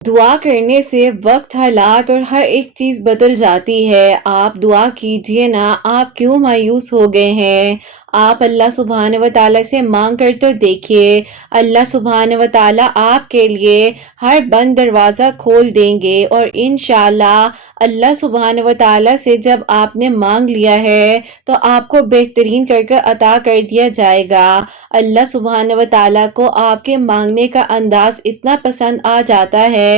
دعا کرنے سے وقت، حالات اور ہر ایک چیز بدل جاتی ہے۔ آپ دعا کیجئے نا، آپ کیوں مایوس ہو گئے ہیں؟ آپ اللہ سبحانہ و تعالیٰ سے مانگ کر تو دیکھیے، اللہ سبحانہ و تعالیٰ آپ کے لیے ہر بند دروازہ کھول دیں گے، اور انشاءاللہ اللہ سبحانہ و تعالیٰ سے جب آپ نے مانگ لیا ہے تو آپ کو بہترین کر عطا کر دیا جائے گا۔ اللہ سبحانہ و تعالیٰ کو آپ کے مانگنے کا انداز اتنا پسند آ جاتا ہے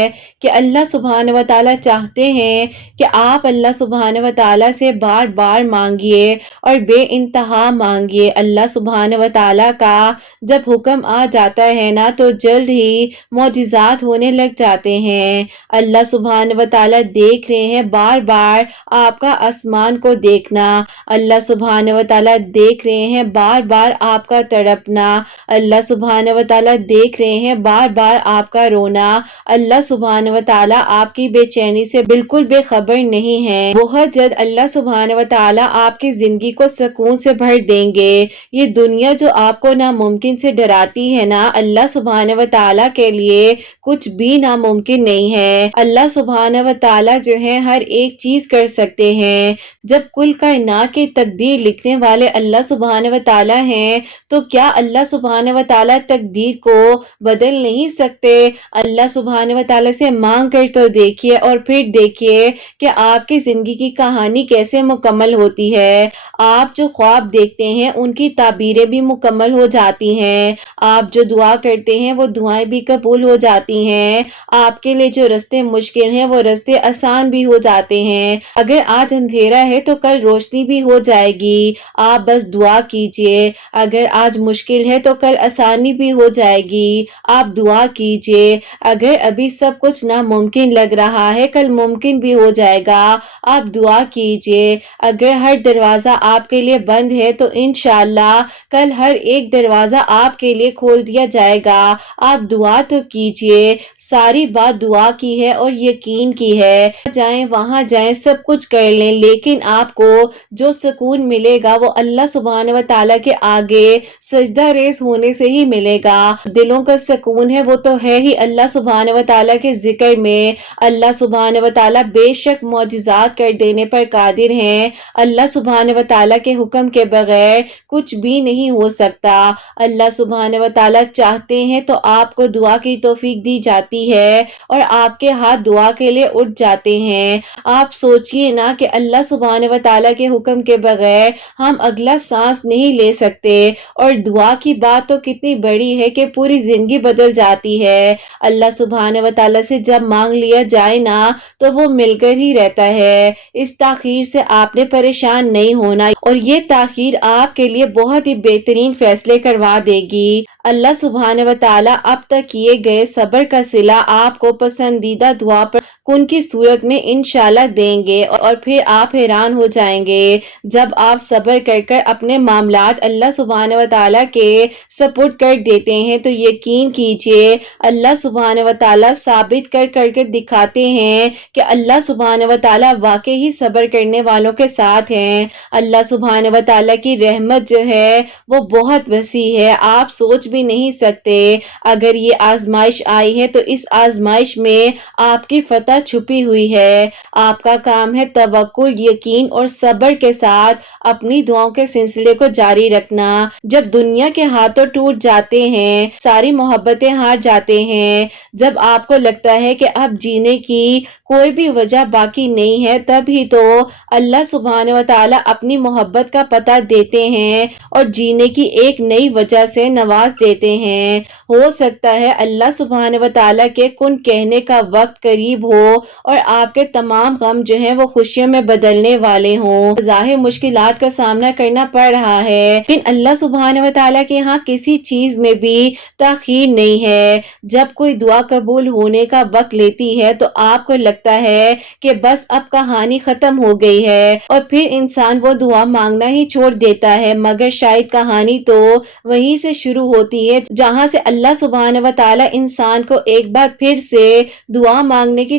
کہ اللہ سبحانہ و تعالیٰ چاہتے ہیں کہ آپ اللہ سبحانہ و تعالیٰ سے بار بار مانگیے اور بے انتہا مانگیے۔ اللہ سبحانہ و تعالیٰ کا جب حکم آ جاتا ہے نا تو جلد ہی معجزات ہونے لگ جاتے ہیں۔ اللہ سبحانہ و تعالیٰ دیکھ رہے ہیں بار بار آپ کا آسمان کو دیکھنا، اللہ سبحانہ و تعالیٰ دیکھ رہے ہیں بار بار آپ کا تڑپنا، اللہ سبحانہ و تعالیٰ دیکھ رہے ہیں بار بار آپ کا رونا۔ اللہ سبحانہ و تعالیٰ آپ کی بے چینی سے بالکل بے خبر نہیں ہے۔ بہت جلد اللہ سبحانہ و تعالیٰ آپ کی زندگی کو سکون سے بھر دیں گے۔ یہ دنیا جو آپ کو ناممکن سے ڈراتی ہے نا، اللہ سبحانہ و تعالیٰ کے لیے کچھ بھی ناممکن نہیں ہے۔ اللہ سبحانہ و تعالیٰ جو ہے ہر ایک چیز کر سکتے ہیں۔ جب کل کائنات کی تقدیر لکھنے والے اللہ سبحانہ و تعالیٰ ہیں تو کیا اللہ سبحانہ و تعالیٰ تقدیر کو بدل نہیں سکتے؟ اللہ سبحانہ و تعالیٰ سے مانگ کر تو دیکھیے اور پھر دیکھیے کہ آپ کی زندگی کی کہانی کیسے مکمل ہوتی ہے۔ آپ جو خواب دیکھتے ہیں ان کی تعبیریں بھی مکمل ہو جاتی ہیں، آپ جو دعا کرتے ہیں وہ دعائیں بھی قبول ہو جاتی ہیں، آپ کے لیے جو رستے مشکل ہیں وہ رستے آسان بھی ہو جاتے ہیں۔ اگر آج اندھیرا ہے تو کل روشنی بھی ہو جائے گی، آپ بس دعا کیجئے۔ اگر آج مشکل ہے تو کل آسانی بھی ہو جائے گی، آپ دعا کیجئے۔ اگر ابھی سب کچھ ناممکن لگ رہا ہے کل ممکن بھی ہو جائے گا، آپ دعا کیجئے۔ اگر ہر دروازہ آپ کے لیے بند ہے تو انشاءاللہ کل ہر ایک دروازہ آپ کے لیے کھول دیا جائے گا، آپ دعا تو کیجئے۔ ساری بات دعا کی ہے اور یقین کی ہے، وہاں جائیں سب کچھ کر لیں، لیکن آپ کو جو سکون ملے گا وہ اللہ سبحانہ و تعالیٰ کے آگے سجدہ ریز ہونے سے ہی ملے گا۔ دلوں کا سکون ہے وہ تو ہے ہی اللہ سبحانہ و تعالیٰ کے ذکر میں۔ اللہ سبحانہ و تعالیٰ بے شک معجزات کر دینے پر قادر ہیں، اللہ سبحانہ و تعالیٰ کے حکم کے بغیر کچھ بھی نہیں ہو سکتا۔ اللہ سبحانہ و تعالیٰ چاہتے ہیں تو آپ کو دعا کی توفیق دی جاتی ہے اور آپ کے ہاتھ دعا کے لیے اٹھ جاتے ہیں۔ آپ سوچئے نا کہ اللہ سبحانہ و تعالیٰ کے حکم کے بغیر ہم اگلا سانس نہیں لے سکتے، اور دعا کی بات تو کتنی بڑی ہے کہ پوری زندگی بدل جاتی ہے۔ اللہ سبحانہ و تعالیٰ سے جب مانگ لیا جائے نا تو وہ مل کر ہی رہتا ہے۔ اس تاخیر سے آپ نے پریشان نہیں ہونا، اور یہ تاخیر آپ کے لیے بہت ہی بہترین فیصلے کروا دے گی۔ اللہ سبحانہ و تعالیٰ اب تک کیے گئے صبر کا صلہ آپ کو پسندیدہ دعا پر کن کی صورت میں انشاءاللہ دیں گے، اور پھر آپ حیران ہو جائیں گے جب آپ صبر کر کر اپنے معاملات اللہ سبحانہ و تعالیٰ کے سپرد کر دیتے ہیں تو یقین کیجئے اللہ سبحانہ و تعالیٰ ثابت کر کے دکھاتے ہیں کہ اللہ سبحانہ و تعالیٰ واقعی ہی صبر کرنے والوں کے ساتھ ہیں۔ اللہ سبحانہ و تعالیٰ کی رحمت جو ہے وہ بہت وسیع ہے، آپ سوچ بھی نہیں سکتے۔ اگر یہ آزمائش آئی ہے تو اس آزمائش میں آپ کی فتح چھپی ہوئی ہے۔ آپ کا کام ہے توکل، یقین اور صبر کے ساتھ اپنی دعاؤں کے سلسلے کو جاری رکھنا۔ جب دنیا کے ہاتھوں ٹوٹ جاتے ہیں، ساری محبتیں ہار جاتے ہیں، جب آپ کو لگتا ہے کہ اب جینے کی کوئی بھی وجہ باقی نہیں ہے، تب ہی تو اللہ سبحانہ و تعالیٰ اپنی محبت کا پتہ دیتے ہیں اور جینے کی ایک نئی وجہ سے نواز دیتے ہیں۔ ہو سکتا ہے اللہ سبحانہ و تعالیٰ کے کن کہنے کا وقت قریب ہو اور آپ کے تمام غم جو ہیں وہ خوشیوں میں بدلنے والے ہوں۔ ظاہر مشکلات کا سامنا کرنا پڑ رہا ہے، لیکن اللہ سبحانہ و تعالیٰ کے ہاں کسی چیز میں بھی تاخیر نہیں ہے۔ جب کوئی دعا قبول ہونے کا وقت لیتی ہے تو آپ کو لگتا ہے کہ بس اب کہانی ختم ہو گئی ہے، اور پھر انسان وہ دعا مانگنا ہی چھوڑ دیتا ہے، مگر شاید کہانی تو وہیں سے شروع ہوتی ہے جہاں سے اللہ سبحانہ و تعالیٰ انسان کو ایک بار پھر سے دعا مانگنے کی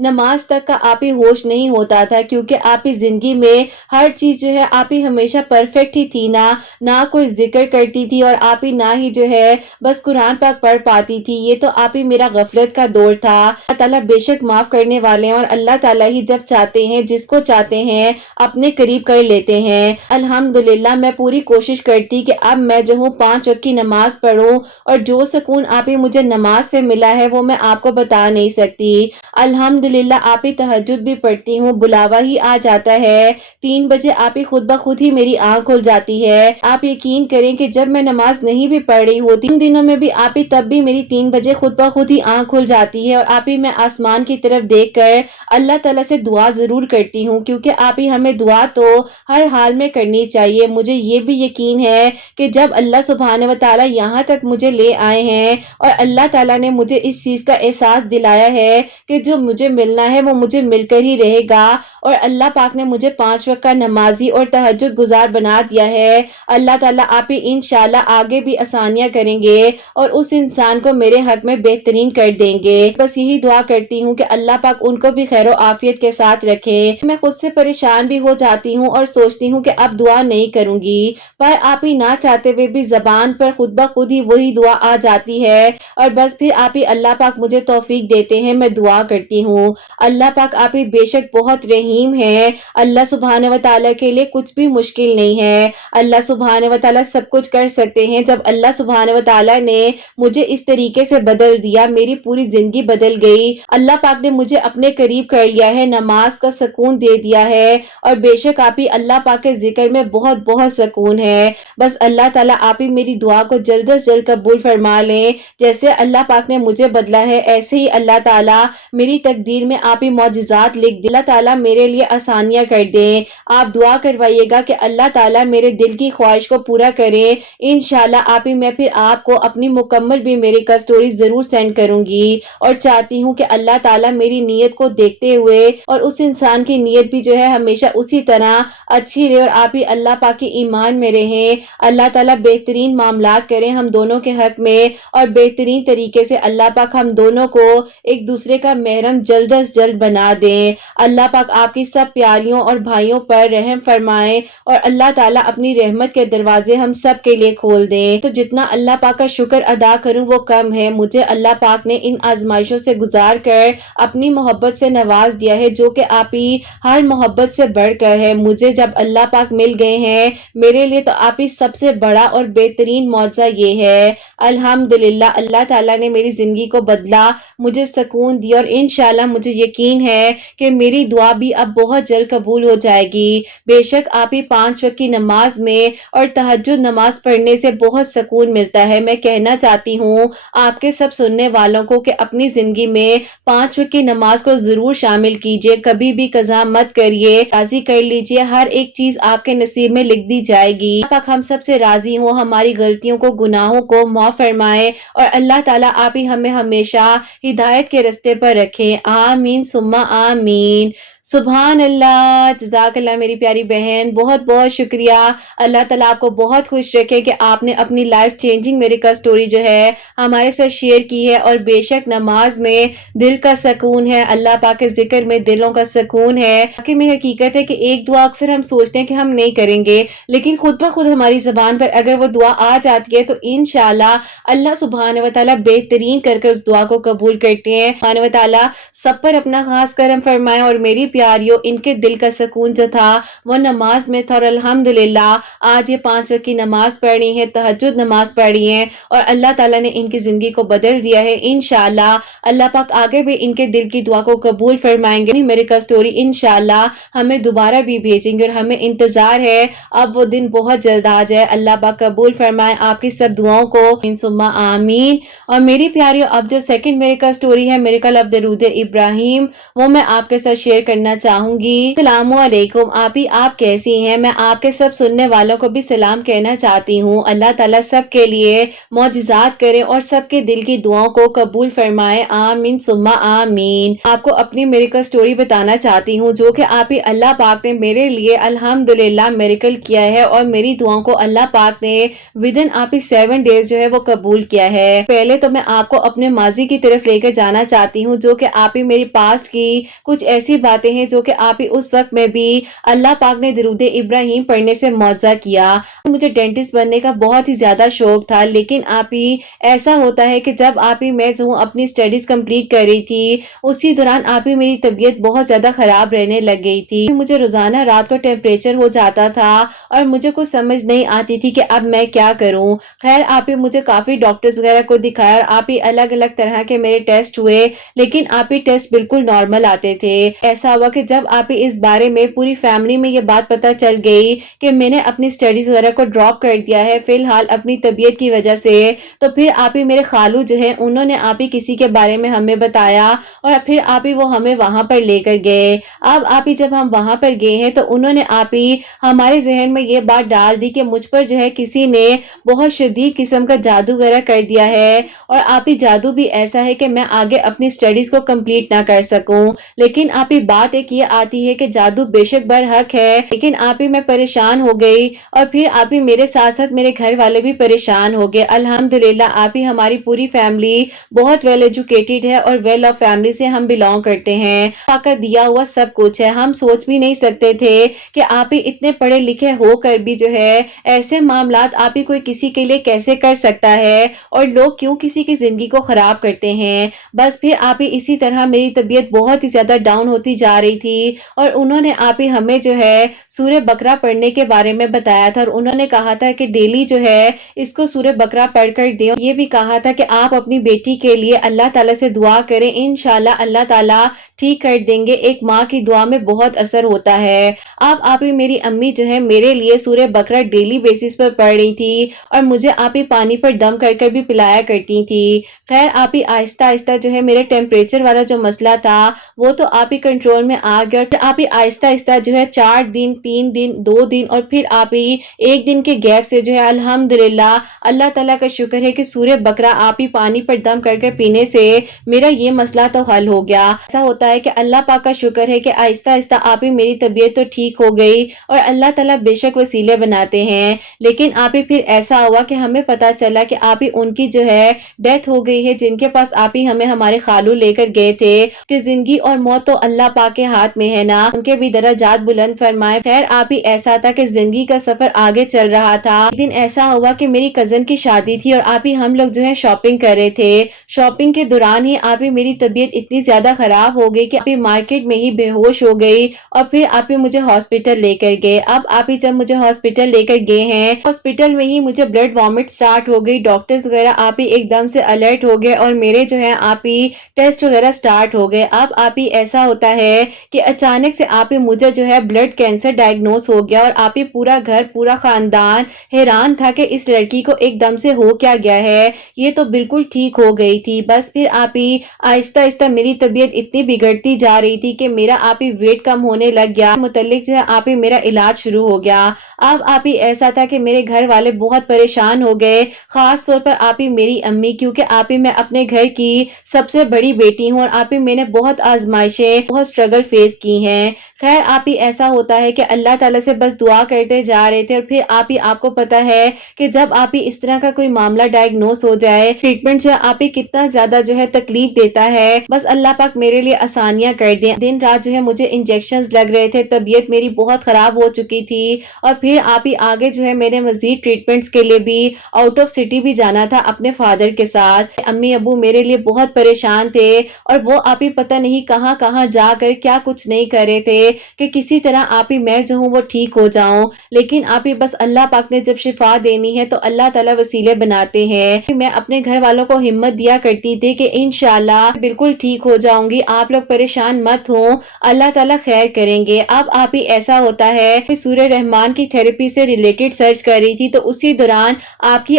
نماز تک کا آپ ہی ہوش نہیں ہوتا تھا، کیونکہ آپ ہی زندگی میں ہر چیز جو ہے آپ ہی ہمیشہ پرفیکٹ ہی تھی، نہ کوئی ذکر کرتی تھی اور آپ ہی نہ ہی جو ہے بس قرآن پاک پڑھ پاتی تھی۔ یہ تو آپ ہی میرا غفلت کا دور تھا۔ اللہ تعالیٰ بے شک معاف کرنے والے ہیں، اور اللہ تعالیٰ ہی جب چاہتے ہیں جس کو چاہتے ہیں اپنے قریب کر لیتے ہیں۔ الحمدللہ میں پوری کوشش کرتی کہ اب میں جو ہوں 5 وقت کی نماز پڑھوں، اور جو سکون آپ ہی مجھے نماز سے ملا ہے وہ میں آپ کو بتا نہیں سکتی۔ الحمدللہ آپ ہی تہجد بھی پڑھتی ہوں، بلاوا ہی آ جاتا ہے 3 بجے آپ ہی خود بخود ہی میری آنکھ کھل جاتی ہے۔ آپ یقین کریں کہ جب میں نماز نہیں بھی پڑھ رہی ہوتی ان دنوں میں بھی آپ ہی تب بھی میری 3 بجے خود بخود ہی آنکھ کھل جاتی ہے، اور آپ ہی میں آسمان کی طرف دیکھ کر اللہ تعالیٰ سے دعا ضرور کرتی ہوں، کیونکہ آپ ہی ہمیں دعا تو ہر حال میں کرنی چاہیے۔ مجھے یہ بھی یقین ہے کہ جب اللہ سبحانہ و تعالیٰ یہاں تک مجھے لے آئے ہیں اور اللہ تعالیٰ نے مجھے اس چیز کا احساس دلایا ہے کہ جو مجھے ملنا ہے وہ مجھے مل کر ہی رہے گا، اور اللہ پاک نے مجھے 5 وقت کا نمازی اور تہجد گزار بنا دیا ہے، اللہ تعالیٰ آپ ہی انشاءاللہ آگے بھی آسانیاں کریں گے اور اس انسان کو میرے حق میں بہترین کر دیں گے۔ بس یہی دعا کرتی ہوں کہ اللہ پاک ان کو بھی خیر و عافیت کے ساتھ رکھے۔ میں خود سے پریشان بھی ہو جاتی ہوں اور سوچتی ہوں کہ اب دعا نہیں کروں گی، پر آپ ہی نہ چاہتے ہوئے بھی زبان پر خود بخود ہی وہی دعا آ جاتی ہے، اور بس پھر آپ ہی اللہ پاک مجھے توفیق دیتے ہیں، میں دعا کرتی ہوں۔ اللہ پاک آپ ہی بے شک بہت رحیم ہے، اللہ سبحانہ و تعالیٰ کے لیے کچھ بھی مشکل نہیں ہے، اللہ سبحانہ و تعالیٰ سب کچھ کر سکتے ہیں۔ جب اللہ سبحانہ و تعالیٰ نے مجھے اس طریقے سے بدل دیا، میری پوری زندگی بدل گئی، اللہ پاک نے مجھے اپنے قریب کر لیا ہے، نماز کا سکون دے دیا ہے، اور بے شک آپ ہی اللہ پاک کے ذکر میں بہت بہت سکون ہے۔ بس اللہ تعالیٰ آپ ہی میری دعا کو جلد از جلد قبول فرما لیں، جیسے اللہ پاک نے مجھے بدلا ہے ایسے ہی اللہ تعالیٰ میری تقدیر میں آپ ہی معجزات لکھ دیں، اللہ تعالیٰ میرے لیے آسانیاں کر دیں۔ آپ دعا کروائیے گا کہ اللہ تعالیٰ میرے دل کی خواہش کو پورا کرے، انشاءاللہ آپ ہی میں پھر آپ کو اپنی مکمل بھی میری کا سٹوری ضرور سینڈ کروں گی، اور چاہتی ہوں کہ اللہ تعالیٰ میری نیت کو دیکھتے ہوئے اور اس انسان کی نیت بھی جو ہے ہمیشہ اسی طرح اچھی رہے، اور آپ ہی اللہ پاک کی ایمان میں رہیں، اللہ تعالیٰ بہترین معاملات کریں ہم دونوں کے حق میں، اور بہترین طریقے سے اللہ پاک ہم دونوں کو ایک دوسرے کا محرم جلد از جلد بنا دیں۔ اللہ پاک آپ کی سب پیاریوں اور بھائیوں پر رحم فرمائیں، اور اللہ تعالیٰ اپنی رحمت کے دروازے ہم سب کے لیے کھول دیں۔ تو جتنا اللہ پاک کا شکر ادا کروں وہ کم ہے، مجھے اللہ پاک نے ان آزمائشوں سے گزار کر اپنی محبت سے نواز دیا ہے، جو کہ آپ ہی ہر محبت سے بڑھ کر ہے۔ مجھے جب اللہ پاک مل گئے ہیں میرے لیے تو آپ ہی سب سے بڑا اور بہترین معجزہ یہ ہے۔ الحمدللہ اللہ تعالیٰ نے میری زندگی کو بدلا، مجھے سکون دیا، اور انشاءاللہ مجھے یقین ہے کہ میری دعا بھی اب بہت جلد قبول ہو جائے گی۔ بے شک آپ ہی 5 وقت کی نماز میں اور تہجد نماز پڑھنے سے بہت سکون ملتا ہے۔ میں کہنا چاہتی ہوں آپ کے سب سننے والوں کو کہ اپنی زندگی میں 5 وقت کی نماز کو ضرور شامل کیجئے، کبھی بھی قضا مت کریے، راضی کر لیجئے، ہر ایک چیز آپ کے نصیب میں لکھ دی جائے گی۔ اللہ پاک ہم سب سے راضی ہوں، ہماری غلطیوں کو گناہوں کو معاف فرمائے، اور اللہ تعالیٰ آپ ہی ہمیں ہمیشہ ہدایت کے راستے پر رکھیں، آمین ثم آمین۔ سبحان اللہ، جزاک اللہ میری پیاری بہن، بہت بہت شکریہ۔ اللہ تعالیٰ آپ کو بہت خوش رکھے کہ آپ نے اپنی لائف چینجنگ میریکل سٹوری جو ہے ہمارے ساتھ شیئر کی ہے، اور بے شک نماز میں دل کا سکون ہے، اللہ پاک کے ذکر میں دلوں کا سکون ہے۔ واقعی میں حقیقت ہے کہ ایک دعا اکثر ہم سوچتے ہیں کہ ہم نہیں کریں گے، لیکن خود بخود ہماری زبان پر اگر وہ دعا آ جاتی ہے تو انشاءاللہ اللہ سبحانہ و تعالیٰ بہترین کر کے اس دعا کو قبول کرتے ہیں۔ سبحانہ و تعالیٰ سب پر اپنا خاص کرم فرمائے، اور میری پیاریوں ان کے دل کا سکون جو تھا وہ نماز میں تھا، اور الحمدللہ آج یہ 5 وقت کی نماز پڑھی ہے، تہجد نماز پڑھی ہے، اور اللہ تعالیٰ نے ان کی زندگی کو بدل دیا ہے۔ انشاءاللہ اللہ پاک آگے بھی ان کے دل کی دعا کو قبول فرمائیں گے۔ میرے کا سٹوری انشاءاللہ ہمیں دوبارہ بھی بھیجیں گے، اور ہمیں انتظار ہے اب وہ دن بہت جلد آ جائے۔ اللہ پاک قبول فرمائے آپ کی سب دعاؤں کو، ثم آمین۔ اور میری پیاریوں اب جو سیکنڈ میرے کا سٹوری ہے، میریکل آف درود ابراہیم، وہ میں آپ کے ساتھ شیئر کرنا کرنا چاہوں گی۔ السلام علیکم آپی، آپ کیسی ہیں؟ میں آپ کے سب سننے والوں کو بھی سلام کہنا چاہتی ہوں۔ اللہ تعالیٰ سب کے لیے معجزات کرے اور سب کے دل کی دعاؤں کو قبول فرمائے، آمین ثم آمین۔ آپ کو اپنی میریکل سٹوری بتانا چاہتی ہوں جو کہ آپی اللہ پاک نے میرے لیے الحمدللہ میریکل کیا ہے، اور میری دعاؤں کو اللہ پاک نے ودن آپی 7 ڈیز جو ہے وہ قبول کیا ہے۔ پہلے تو میں آپ کو اپنے ماضی کی طرف لے کر جانا چاہتی ہوں، جو کہ آپی میری پاسٹ کی کچھ ایسی باتیں ہیں جو کہ آپی اس وقت میں بھی اللہ پاک نے درود ابراہیم پڑھنے سے معجزہ کیا۔ مجھے ڈینٹسٹ بننے کا بہت ہی زیادہ شوق تھا، لیکن آپی ایسا ہوتا ہے کہ جب آپی میں جو اپنی اسٹڈیز کمپلیٹ کر رہی تھی اسی دوران آپی میری طبیعت بہت زیادہ خراب رہنے لگ گئی تھی۔ مجھے روزانہ رات کو ٹیمپریچر ہو جاتا تھا اور مجھے کچھ سمجھ نہیں آتی تھی کہ اب میں کیا کروں۔ خیر آپی مجھے کافی ڈاکٹرز وغیرہ کو دکھایا اور آپی الگ الگ طرح کے میرے ٹیسٹ ہوئے، لیکن آپی ٹیسٹ بالکل نارمل آتے تھے۔ ایسا ہوا کہ جب آپی اس بارے میں پوری فیملی میں یہ بات پتہ چل گئی کہ میں نے اپنی اسٹڈیز وغیرہ کو ڈراپ کر دیا ہے فی الحال اپنی طبیعت کی وجہ سے، تو پھر آپی میرے خالو جو ہے انہوں نے آپی کسی کے بارے میں ہمیں بتایا اور پھر آپی وہ ہمیں وہاں پر لے کر گئے۔ اب آپی جب ہم وہاں پر گئے ہیں تو انہوں نے آپی ہمارے ذہن میں یہ بات ڈال دی کہ مجھ پر جو ہے کسی نے بہت شدید قسم کا جادو وغیرہ کر دیا ہے، اور آپی جادو بھی ایسا ہے کہ میں آگے اپنی اسٹڈیز کو کمپلیٹ نہ کر سکوں۔ لیکن آپی بات ایک یہ آتی ہے کہ جادو بے شک برحق ہے، لیکن آپی میں پریشان ہو گئی، اور پھر آپی میرے ساتھ ساتھ میرے گھر والے بھی پریشان ہو گئے۔ الحمدللہ آپی ہماری پوری فیملی بہت ویل ایجوکیٹڈ ہے اور ویل آف فیملی سے ہم بلانگ کرتے ہیں۔ پاک کا دیا ہوا سب کچھ ہے، ہم سوچ بھی نہیں سکتے تھے کہ آپی اتنے پڑھے لکھے ہو کر بھی جو ہے ایسے معاملات آپی کوئی کسی کے لیے کیسے کر سکتا ہے، اور لوگ کیوں کسی کی زندگی کو خراب کرتے ہیں۔ بس پھر آپی اسی طرح میری طبیعت بہت ہی زیادہ ڈاؤن ہوتی جا رہی تھی، اور انہوں نے آپی ہمیں جو ہے سورہ بقرہ پڑھنے کے بارے میں بتایا تھا، اور انہوں نے کہا تھا کہ ڈیلی جو ہے اس کو سورہ بقرہ پڑھ کر دیں، یہ بھی کہا تھا کہ آپ اپنی بیٹی کے لیے اللہ تعالیٰ سے دعا کریں، انشاءاللہ اللہ تعالیٰ ٹھیک کر دیں گے۔ ایک ماں کی دعا میں بہت اثر ہوتا ہے۔ اب آپی میری امی جو ہے میرے لیے سورہ بقرہ ڈیلی بیسس پر پڑھ رہی تھی، اور مجھے آپی پانی پر دم کر کر بھی پلایا کرتی تھی۔ خیر آپی آہستہ آہستہ جو ہے میرے ٹیمپریچر والا جو مسئلہ تھا وہ تو آپی کنٹرول میں آ گیا، اور آپی آہستہ آہستہ جو ہے 4 دن 3 دن 2 دن اور پھر آپی 1 دن کے گیپ سے جو ہے الحمدللہ اللہ تعالیٰ کا شکر ہے کہ سورہ بقرہ آپی پانی پر دم کر کر پینے سے میرا یہ مسئلہ تو حل ہو گیا۔ ایسا ہوتا ہے کہ اللہ پاک کا شکر ہے کہ آہستہ آہستہ آپی میری طبیعت تو ٹھیک ہو گئی، اور اللہ تعالیٰ بے شک وسیلے بناتے ہیں۔ لیکن آپی پھر ایسا ہوا کہ ہمیں پتا چلا کہ آپی ان کی جو ہے ڈیتھ ہو گئی ہے، جن کے پاس آپی ہمیں ہمارے خالو لے کر گئے تھے کہ زندگی اور موت تو اللہ پاک کے ہاتھ میں ہے نا، ان کے بھی درجات بلند فرمائے۔ خیر آپی ایسا تھا کہ زندگی کا سفر آگے چل رہا تھا۔ ایک دن ایسا ہوا کہ میری کزن کی شادی تھی، اور آپی ہم لوگ جو ہے شاپنگ کر رہے تھے۔ شاپنگ کے دوران ہی آپی میری طبیعت اتنی زیادہ خراب ہو گئی کہ آپی مارکیٹ میں ہی بے ہوش ہو گئی، اور پھر آپی مجھے ہاسپٹل لے کر گئے۔ اب آپی جب مجھے ہاسپٹل لے کر گئے ہیں، ہاسپٹل میں ہی مجھے بلڈ وامٹ سٹارٹ ہو گئی، ڈاکٹرز وغیرہ آپی ایک دم سے الرٹ ہو گئے، اور میرے جو ہے آپی ٹیسٹ وغیرہ سٹارٹ ہو گئے۔ اب آپی ایسا ہوتا ہے کہ اچانک سے آپی مجھے جو ہے بلڈ کینسر ڈائگنوز ہو گیا، اور آپی پورا گھر پورا خاندان حیران تھا کہ اس لڑکی کو ایک دم سے ہو کیا گیا ہے، یہ تو بالکل ٹھیک ہو گئی تھی۔ بس پھر آپی آہستہ آہستہ میری طبیعت اتنی بگڑتی جا رہی تھی کہ میرا آپی ویٹ کم ہونے لگ گیا، متعلق جو ہے آپی میرا علاج شروع ہو گیا۔ اب آپی ایسا تھا کہ میرے گھر والے بہت پریشان ہو گئے، خاص طور پر آپی میری امی، کیونکہ آپی میں اپنے گھر کی سب سے بڑی بیٹی ہوں، اور آپی میں نے بہت آزمائشیں بہت سٹرگل فیس کی ہیں۔ خیر آپی ایسا ہوتا ہے کہ اللہ تعالیٰ سے بس دعا کرتے جا رہے تھے، اور پھر آپی آپ کو پتا ہے کہ جب آپی اس طرح کا کوئی معاملہ ڈائگنوز ہو جائے، ٹریٹمنٹ جو ہے آپی کتنا زیادہ جو ہے تکلیف دیتا ہے، بس اللہ پاک میرے لیے آسانیاں کر دیں۔ دن رات جو ہے مجھے انجیکشنز لگ رہے تھے، طبیعت میری بہت خراب ہو چکی تھی، اور پھر آپی آگے جو ہے میرے مزید ٹریٹمنٹس کے لیے بھی آؤٹ آف سٹی بھی جانا تھا اپنے فادر کے ساتھ۔ امی ابو میرے لیے بہت پریشان تھے، اور وہ آپی پتہ نہیں کہاں کہاں جا کر کیا کچھ نہیں کر رہے تھے کہ کسی طرح آپی میں جو ہوں وہ ٹھیک ہو جاؤں۔ لیکن آپی بس اللہ پاک نے جب شفا دینی ہے تو اللہ تعالیٰ وسیلے بناتے ہیں۔ میں اپنے گھر والوں کو ہمت دیا کرتی تھی کہ انشاءاللہ بالکل ٹھیک ہو جاؤں گی، آپ لوگ پریشان مت ہوں، اللہ تعالیٰ خیر کریں گے۔ اب آپی ایسا ہوتا ہے کہ سورہ رحمان کی تھراپی سے ریلیٹڈ سرچ کر رہی تھی، تو اسی دوران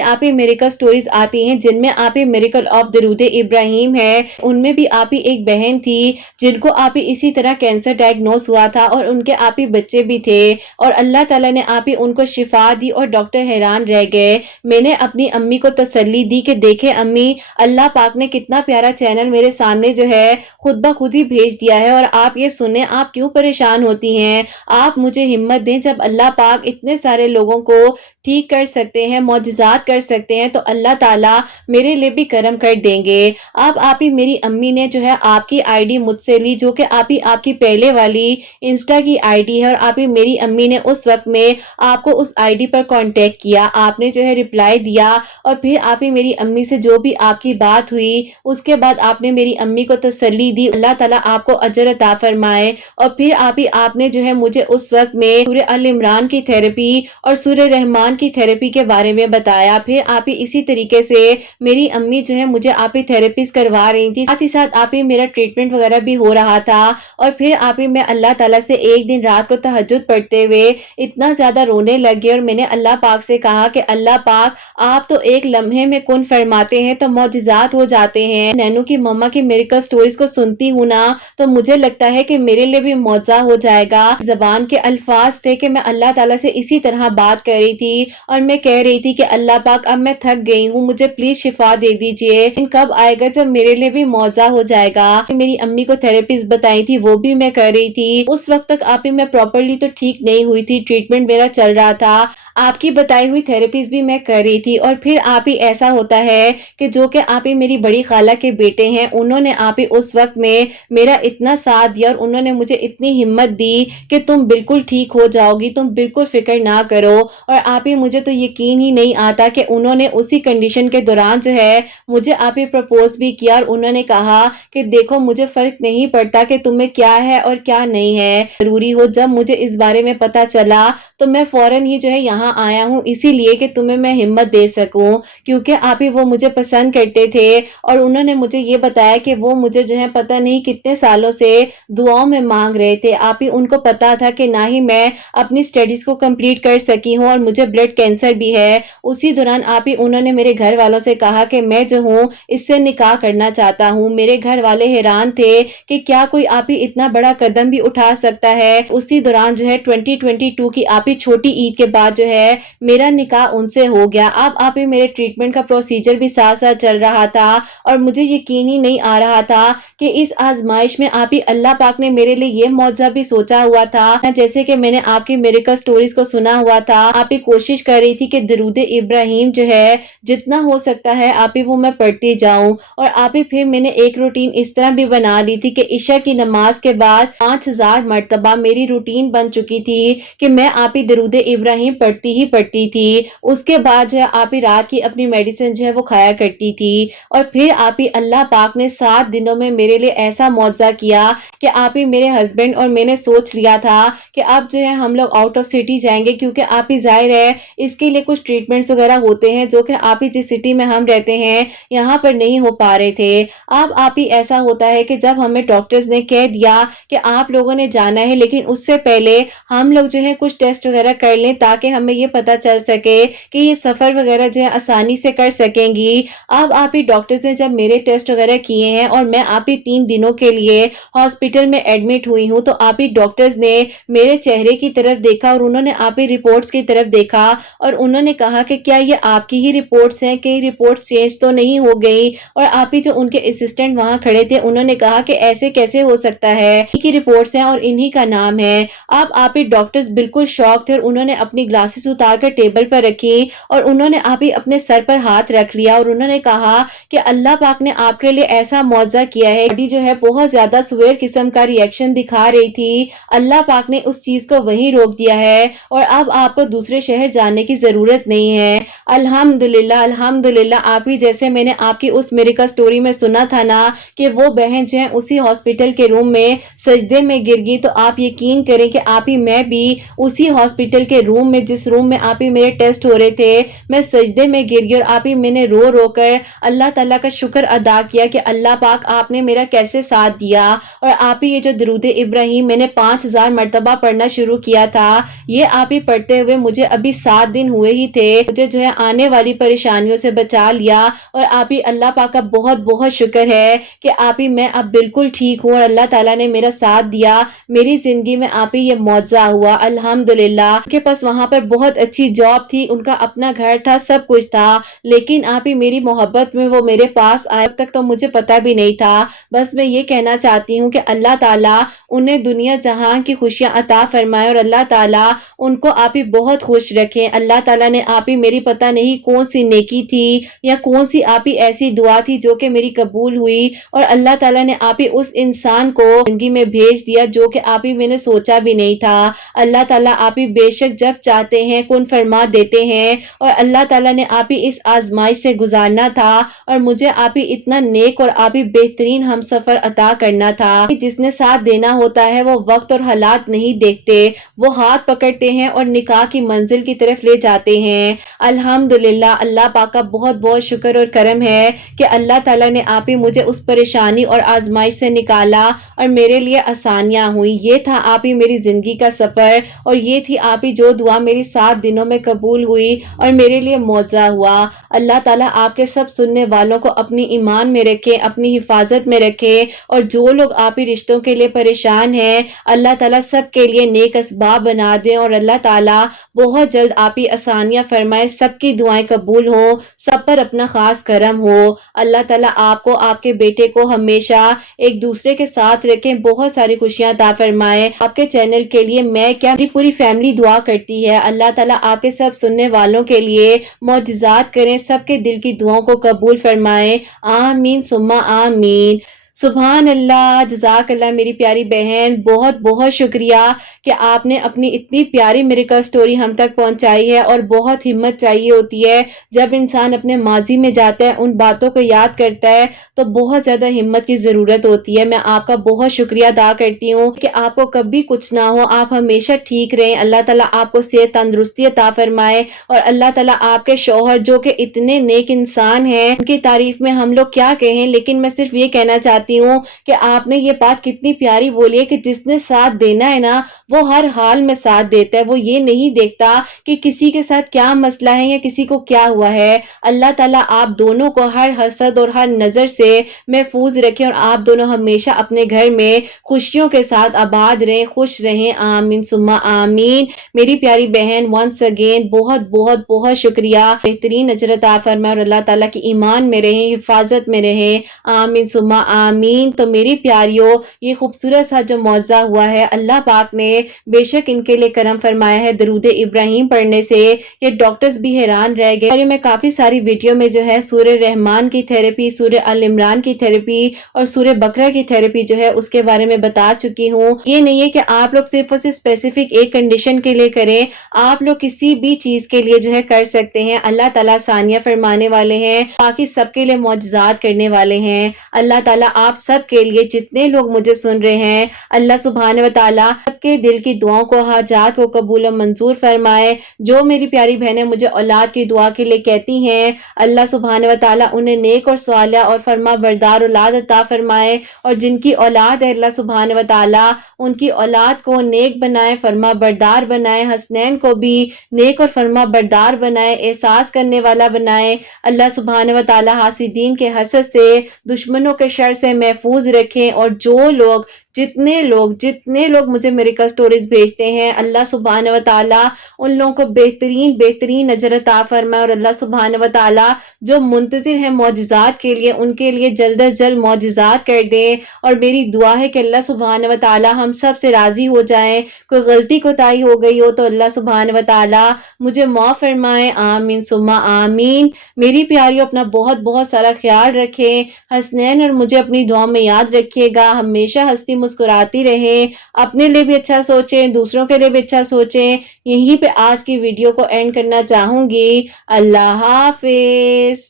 آپی میریکل سٹوریز آتی ہیں، جن میں میریکل آف درود ابراہیم ہے۔ ان میں بھی آپی ایک بہن تھی جن کو آپی اسی طرح کینسر ڈائگنوز ہوا تھا اور ان کے آپ ہی بچے بھی تھے اور اللہ تعالیٰ نے آپ ہی ان کو شفا دی اور ڈاکٹر حیران رہ گئے۔ میں نے اپنی امی کو تسلی دی کہ دیکھیں امی، اللہ پاک نے کتنا پیارا چینل میرے سامنے جو ہے خود بخود ہی بھیج دیا ہے، اور آپ یہ سنیں، آپ کیوں پریشان ہوتی ہیں؟ آپ مجھے ہمت دیں، جب اللہ پاک اتنے سارے لوگوں کو ٹھیک کر سکتے ہیں، معجزات کر سکتے ہیں، تو اللہ تعالیٰ میرے لیے بھی کرم کر دیں گے۔ آپ ہی میری امی نے جو ہے آپ کی آئی ڈی مجھ سے لی، جو کہ آپ کی پہلے والی انسٹا کی آئی ڈی ہے، اور آپ ہی میری امی نے اس وقت میں آپ کو اس آئی ڈی پر کانٹیکٹ کیا، آپ نے جو ہے ریپلائی دیا، اور پھر آپ ہی میری امی سے جو بھی آپ کی بات ہوئی اس کے بعد آپ نے میری امی کو تسلی دی۔ اللہ تعالیٰ آپ کو اجر عطا فرمائے۔ اور پھر آپ نے جو ہے مجھے اس وقت میں سورہ ال عمران کی تھراپی اور سورہ رحمان کی تھراپی کے بارے میں بتایا۔ پھر آپ ہی اسی طریقے سے میری امی جو ہے مجھے آپ ہی تھراپیز کروا رہی تھی، ساتھ ہی ساتھ آپ ہی میرا ٹریٹمنٹ وغیرہ بھی ہو رہا تھا۔ اور پھر آپ ہی میں اللہ تعالیٰ سے ایک دن رات کو تہجد پڑھتے ہوئے اتنا زیادہ رونے لگے، اور میں نے اللہ پاک سے کہا کہ اللہ پاک، آپ تو ایک لمحے میں کن فرماتے ہیں تو معجزات ہو جاتے ہیں۔ نینو کی مما کی میریکل سٹوریز کو سنتی ہوں نا، تو مجھے لگتا ہے کہ میرے لیے بھی معجزہ ہو جائے گا۔ زبان کے الفاظ تھے کہ میں اللہ تعالیٰ سے اسی طرح بات کر رہی تھی، اور میں کہہ رہی تھی کہ اللہ پاک، اب میں تھک گئی ہوں، مجھے پلیز شفا دے دیجئے۔ ان کب آئے گا جب میرے لیے بھی معجزہ ہو جائے گا۔ میری امی کو تھراپیز بتائی تھی، وہ بھی میں کر رہی تھی۔ اس وقت تک آپ ہی میں پراپرلی تو ٹھیک نہیں ہوئی تھی، ٹریٹمنٹ میرا چل رہا تھا، آپ کی بتائی ہوئی تھراپیز بھی میں کر رہی تھی۔ اور پھر آپ ہی ایسا ہوتا ہے کہ جو کہ آپ ہی میری بڑی خالہ کے بیٹے ہیں، انہوں نے آپ ہی اس وقت میں میرا اتنا ساتھ دیا، اور انہوں نے مجھے اتنی ہمت دی کہ تم بالکل ٹھیک ہو جاؤ گی، تم بالکل فکر نہ کرو۔ اور آپ ہی مجھے تو یقین ہی نہیں آتا کہ انہوں نے اسی کنڈیشن کے دوران جو ہے مجھے آپ ہی پرپوز بھی کیا، اور انہوں نے کہا کہ دیکھو مجھے فرق نہیں پڑتا کہ تمہیں کیا ہے اور کیا نہیں ہے، ضروری ہو۔ جب مجھے اس بارے میں پتا چلا تو میں فوراً ہی جو ہے یہاں آیا ہوں، اسی لیے کہ تمہیں میں ہمت دے سکوں، کیونکہ آپ ہی وہ مجھے پسند کرتے تھے، اور انہوں نے مجھے یہ بتایا کہ وہ مجھے جو ہے پتہ نہیں کتنے سالوں سے دعاؤں میں مانگ رہے تھے۔ آپ ہی ان کو پتا تھا کہ نہ ہی میں اپنی سٹڈیز کو کمپلیٹ کر سکی ہوں، اور مجھے بلڈ کینسر بھی ہے۔ اسی دوران آپ ہی انہوں نے میرے گھر والوں سے کہا کہ میں جو ہوں اس سے نکاح کرنا چاہتا ہوں۔ میرے گھر والے حیران تھے کہ کیا کوئی آپ ہی اتنا بڑا قدم بھی اٹھا سکتا ہے۔ اسی دوران جو ہے 2022 کی آپ ہی چھوٹی عید کے بعد جو ہے میرا نکاح ان سے ہو گیا۔ اب آپ ہی میرے ٹریٹمنٹ کا پروسیجر بھی ساتھ ساتھ چل رہا تھا، اور مجھے یقین ہی نہیں آ رہا تھا کہ اس آزمائش میں آپ ہی اللہ پاک نے میرے لیے یہ معجزہ بھی سوچا ہوا تھا۔ جیسے کہ میں نے آپ کی میریکل سٹوریز کو سنا ہوا تھا، آپ ہی کوشش کر رہی تھی کہ درود ابراہیم جو ہے جتنا ہو سکتا ہے آپ ہی وہ میں پڑھتی جاؤں، اور آپ ہی پھر میں نے ایک روٹین اس طرح بھی بنا لی تھی کہ عشاء کی نماز کے بعد 5000 مرتبہ میری روٹین بن چکی تھی کہ میں آپ ہی درود ابراہیم پڑھتی ہی پڑھتی تھی۔ اس کے بعد جو ہے آپ ہی رات کی اپنی میڈیسن جو ہے وہ کھایا کرتی تھی، اور پھر آپ ہی اللہ پاک نے 7 دنوں میں میرے لیے ایسا معجزہ کیا کہ آپ ہی میرے ہسبینڈ اور میں نے سوچ لیا تھا کہ اب جو ہے ہم لوگ آؤٹ آف سٹی جائیں گے، کیونکہ آپ ہی ظاہر ہے اس کے لیے کچھ ٹریٹمنٹس وغیرہ ہوتے ہیں جو کہ آپ ہی جس سٹی میں ہم رہتے ہیں یہاں پر نہیں ہو پا رہے تھے۔ اب آپ ہی ایسا ہوتا ہے کہ جب ہمیں ڈاکٹرز نے کہہ دیا کہ آپ لوگوں نے جانا ہے، لیکن اس سے پہلے ہم لوگ جو ہے کچھ ٹیسٹ وغیرہ کر لیں تاکہ ہمیں یہ پتا چل سکے کہ یہ سفر وغیرہ جو ہے آسانی سے کر سکیں گی۔ اب آپ ہی ڈاکٹرز نے جب میرے ٹیسٹ وغیرہ کیے ہیں اور میں آپ ہی 3 دنوں کے لیے ہاسپٹل میں ایڈمٹ ہوئی ہوں، تو آپ ہی ڈاکٹرز نے میرے چہرے کی طرف دیکھا اور انہوں نے آپ ہی رپورٹس کی طرف دیکھا، اور انہوں نے کہا کہ کیا یہ آپ کی ہی رپورٹس ہیں، کہ رپورٹس چینج تو نہیں ہو گئی؟ اور آپ ہی جو ان کے اسسٹنٹ وہاں کھڑے تھے انہوں نے کہا کہ ایسے کیسے ہو سکتا ہے، انہی کی رپورٹس ہیں اور انہی کا نام ہے۔ اب آپ ہی ڈاکٹرز بالکل شاک تھے، اور انہوں نے اپنی گلاسز اتار کر ٹیبل پر رکھی، اور انہوں نے آپ ہی اپنے سر پر ہاتھ رکھ لیا، اور انہوں نے کہا کہ اللہ پاک نے آپ کے لیے ایسا معجزہ کیا ہے۔ باڈی جو ہے بہت زیادہ سویر قسم کا ری ایکشن دکھا رہی تھی، اللہ پاک نے اس چیز کو وہیں روک دیا ہے، اور اب آپ کو دوسرے شہر جانے کی ضرورت نہیں ہے۔ الحمدللہ الحمدللہ۔ آپ ہی جیسے میں نے آپ کی اس میریکل سٹوری میں سنا تھا نا کہ وہ بہن جو ہے اسی ہاسپٹل کے روم میں سجدے میں گر گئی، تو آپ یقین کریں کہ آپ ہی میں بھی اسی ہاسپٹل کے روم میں جس روم میں آپ ہی میرے ٹیسٹ ہو رہے تھے، میں سجدے میں گر گئی اور آپ ہی میں نے رو رو کر اللہ تعالیٰ کا شکر ادا کیا کہ اللہ پاک آپ نے میرا کیسے ساتھ دیا، اور آپ ہی یہ جو درود ابراہیم میں نے 5000 مرتبہ پڑھنا شروع کیا تھا، یہ آپ ہی پڑھتے ہوئے مجھے ابھی 7 دن ہوئے ہی تھے، مجھے جو ہے آنے والی پریشانیوں سے بچا لیا، اور آپ ہی اللہ پاک کا بہت بہت شکر ہے کہ آپ ہی میں اب بالکل ٹھیک ہوں اور اللہ تعالیٰ نے میرا ساتھ دیا، میری زندگی میں آپ ہی یہ معجزہ ہوا الحمدللہ۔ ان کے پاس وہاں پر بہت اچھی جاب تھی، ان کا اپنا گھر تھا، سب کچھ تھا، لیکن آپ ہی میری محبت میں وہ میرے پاس آئے، اب تک تو مجھے پتا بھی نہیں تھا۔ بس میں یہ کہنا چاہتی ہوں کہ اللہ تعالیٰ انہیں دنیا جہاں کی خوشیاں عطا فرمائے، اور اللہ تعالیٰ ان کو آپ ہی بہت خوش رکھیں۔ اللہ تعالیٰ نے آپ ہی میری پتہ نہیں کون سی نیکی تھی یا کون سی آپ ہی ایسی دعا تھی جو کہ میری قبول ہوئی، اور اللہ تعالیٰ نے آپ ہی اس انسان کو زندگی میں بھیج دیا جو کہ آپ ہی میں نے سوچا بھی نہیں تھا۔ اللہ تعالیٰ آپ ہی بے شک جب چاہتے ہیں کن فرما دیتے ہیں، اور اللہ تعالیٰ نے آپ ہی اس آزمائش سے گزارنا تھا، اور مجھے آپ ہی اتنا نیک اور آپ ہی بہترین ہم سفر عطا کرنا تھا۔ جس نے ساتھ دینا ہوتا ہے وہ وقت اور حالات نہیں دیکھتے، وہ ہاتھ پکڑتے ہیں اور نکاح کی منزل کی طرف لے جاتے ہیں۔ الحمدللہ اللہ پاک کا بہت بہت شکر اور کرم ہے کہ اللہ تعالیٰ نے آپ ہی مجھے اس پریشانی اور آزمائش سے نکالا اور میرے لیے آسانیاں ہوئی۔ یہ تھا آپ ہی میری زندگی کا سفر، اور یہ تھی آپ ہی جو دعا میری 7 دنوں میں قبول ہوئی اور میرے لیے معجزہ ہوا۔ اللہ تعالیٰ آپ کے سب سننے والوں کو اپنی ایمان میں رکھے، اپنی حفاظت میں رکھے، اور جو لوگ آپ ہی رشتوں کے لیے پریشان ہیں اللہ تعالیٰ سب کے لیے نیک اسباب بنا دیں، اور اللہ تعالیٰ بہت جلد آپ ہی آسانیاں فرمائے، سب کی دعائیں قبول ہوں، سب پر اپنا خاص کرم ہو۔ اللہ تعالیٰ آپ کو، آپ کے بیٹے کو ہمیشہ ایک دوسرے کے ساتھ رکھیں، بہت ساری خوشیاں عطا فرمائے۔ آپ کے چینل کے لیے میں کیا میری پوری فیملی دعا کرتی ہے، اللہ تعالیٰ آپ کے سب سننے والوں کے لیے معجزات کریں، سب کے دل کی دعاؤں کو قبول فرمائے، آمین ثم آمین۔ سبحان اللہ، جزاک اللہ میری پیاری بہن، بہت بہت شکریہ کہ آپ نے اپنی اتنی پیاری میریکل سٹوری ہم تک پہنچائی ہے، اور بہت ہمت چاہیے ہوتی ہے جب انسان اپنے ماضی میں جاتا ہے، ان باتوں کو یاد کرتا ہے تو بہت زیادہ ہمت کی ضرورت ہوتی ہے۔ میں آپ کا بہت شکریہ ادا کرتی ہوں کہ آپ کو کبھی کچھ نہ ہو، آپ ہمیشہ ٹھیک رہیں، اللہ تعالیٰ آپ کو صحت تندرستی عطا فرمائے، اور اللہ تعالیٰ آپ کے شوہر جو کہ اتنے نیک انسان ہیں، ان کی تعریف میں ہم لوگ کیا کہیں، لیکن میں صرف یہ کہنا چاہتی ہوں کہ آپ نے یہ بات کتنی پیاری بولی ہے کہ جس نے ساتھ دینا ہے نا وہ ہر حال میں ساتھ دیتا ہے، وہ یہ نہیں دیکھتا کہ کسی کے ساتھ کیا مسئلہ ہے یا کسی کو کیا ہوا ہے۔ اللہ تعالیٰ آپ دونوں کو ہر حسد اور ہر نظر سے محفوظ رکھیں، اور آپ دونوں ہمیشہ اپنے گھر میں خوشیوں کے ساتھ آباد رہیں، خوش رہیں، آمین ثم آمین۔ میری پیاری بہن ونس اگین بہت بہت بہت شکریہ، بہترین اجر عطا فرمائے، اور اللہ تعالیٰ کی ایمان میں رہیں، حفاظت میں رہیں، آمین ثم آمین۔ تو میری پیاریوں، یہ خوبصورت سا جو معجزہ ہوا ہے اللہ پاک نے بے شک ان کے لیے کرم فرمایا ہے درود ابراہیم پڑھنے سے، یہ ڈاکٹرز بھی حیران رہ گئے۔ اور میں کافی ساری ویڈیو میں جو ہے سورہ رحمان کی تھراپی، سورہ ال عمران کی تھراپی اور سورہ بقرہ کی تھراپی جو ہے اس کے بارے میں بتا چکی ہوں۔ یہ نہیں ہے کہ آپ لوگ صرف اور صرف اسپیسیفک ایک کنڈیشن کے لیے کریں، آپ لوگ کسی بھی چیز کے لیے جو ہے کر سکتے ہیں۔ اللہ تعالیٰ آسانیاں فرمانے والے ہیں، باقی سب کے لیے معجزات کرنے والے ہیں۔ اللہ تعالیٰ آپ سب کے لیے، جتنے لوگ مجھے سن رہے ہیں، اللہ سبحانہ و تعالیٰ سب کے دل کی دعاؤں کو، حاجات کو قبول و منظور فرمائے۔ جو میری پیاری بہنیں مجھے اولاد کی دعا کے لیے کہتی ہیں، اللہ سبحانہ و تعالیٰ انہیں نیک اور صالحہ اور فرما بردار اولاد عطا فرمائے، اور جن کی اولاد ہے اللہ سبحانہ و تعالیٰ ان کی اولاد کو نیک بنائے، فرما بردار بنائے، حسنین کو بھی نیک اور فرما بردار بنائے، احساس کرنے والا بنائے۔ اللہ سبحانہ و تعالیٰ حاسدین کے حسد سے، دشمنوں کے شر سے محفوظ رکھیں، اور جو لوگ جتنے لوگ مجھے میریکل سٹوریز بھیجتے ہیں، اللہ سبحانہ و تعالیٰ ان لوگوں کو بہترین بہترین اجر عطا فرمائے، اور اللہ سبحانہ و تعالیٰ جو منتظر ہیں معجزات کے لیے ان کے لیے جلد از جلد معجزات کر دیں۔ اور میری دعا ہے کہ اللہ سبحانہ و تعالیٰ ہم سب سے راضی ہو جائیں، کوئی غلطی کوتاہی ہو گئی ہو تو اللہ سبحانہ و تعالیٰ مجھے معاف فرمائے، آمین ثم آمین۔ میری پیاریوں، اپنا بہت بہت سارا خیال رکھیں، حسنین اور مجھے اپنی دعا میں یاد رکھیے گا، ہمیشہ ہنستی مسکراتی رہیں، اپنے لیے بھی اچھا سوچیں، دوسروں کے لیے بھی اچھا سوچیں۔ یہیں پہ آج کی ویڈیو کو اینڈ کرنا چاہوں گی۔ اللہ حافظ۔